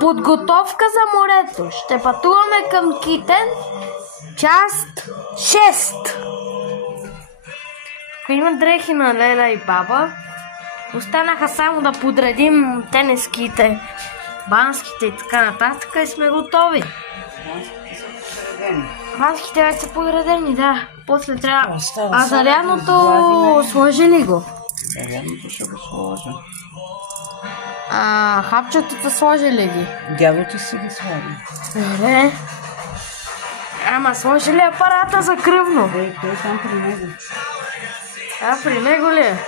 Подготовка за морето. Ще пътуваме към Китен. Част 6. Има дрехи на Леля и баба. Останаха само да подредим тениските, банските и така нататък и сме готови. Банските вече са подредени, да. После трябва... А зарядното сложи ли го? Зарядното ще го сложа. А хапчетата сложи ли ги? Дядо ти си ги сложи. Не. Ама сложи ли апарата за кръвно? Той там при него. При него ли е?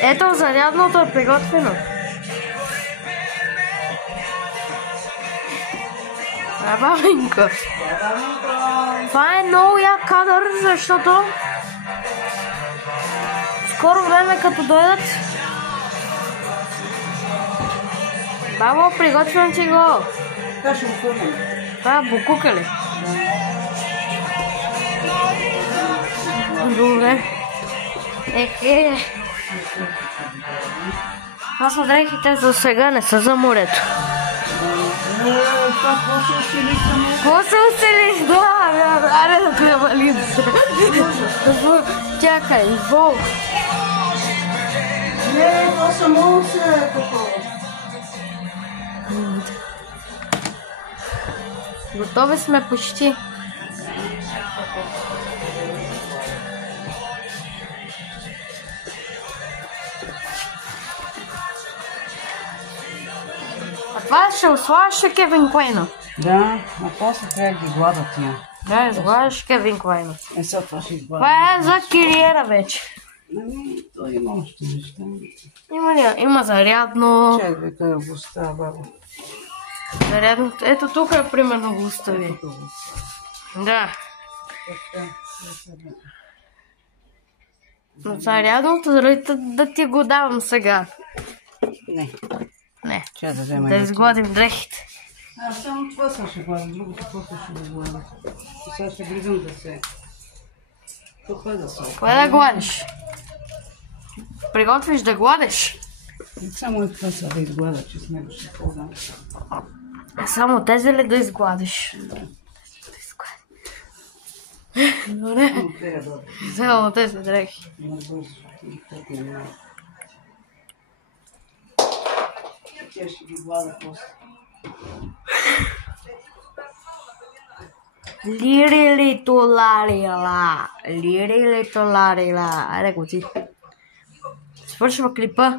Ето зарядното е приготвено. Бабенко. Това е много як кадър, защото скоро време като дойдат. Бабо, приготвям ти го. Това е букука ли? Добре. Това са дрехите за сега, не са за морето. Какво се усили? Да, аре да те валим. Чакай, волк. Не, това само се такова. Готови сме почти. А това ще ославаше Кевин Клейна. Да, а после трябва да ги глада тия. Да, изгладаш Кевин Клейна. Сега това ще изглада. Това е за кириера вече. Той има още неща. Има ли? Има зарядно. Чакай, къде го става, баба. Зарядно. Ето тук е примерно го остави. Да. Но зарядното, да ти го давам сега. Не. Не. Чакай да взема. Да изгладим дрехите. Само това сега ще гладим, другото после ще го гладим. Сега ще гризам да се... Тук е да се... Кое да гладиш? Приготвиш да гладиш? Само и това са да изглада, че с него ще ползвам. Само тези ли да изгладиш? Да. Добре. Само тези дрехи. Тя ще ги глада после. Лирили толарила. Лирили толарила. Айде го ти. Свършва клипа.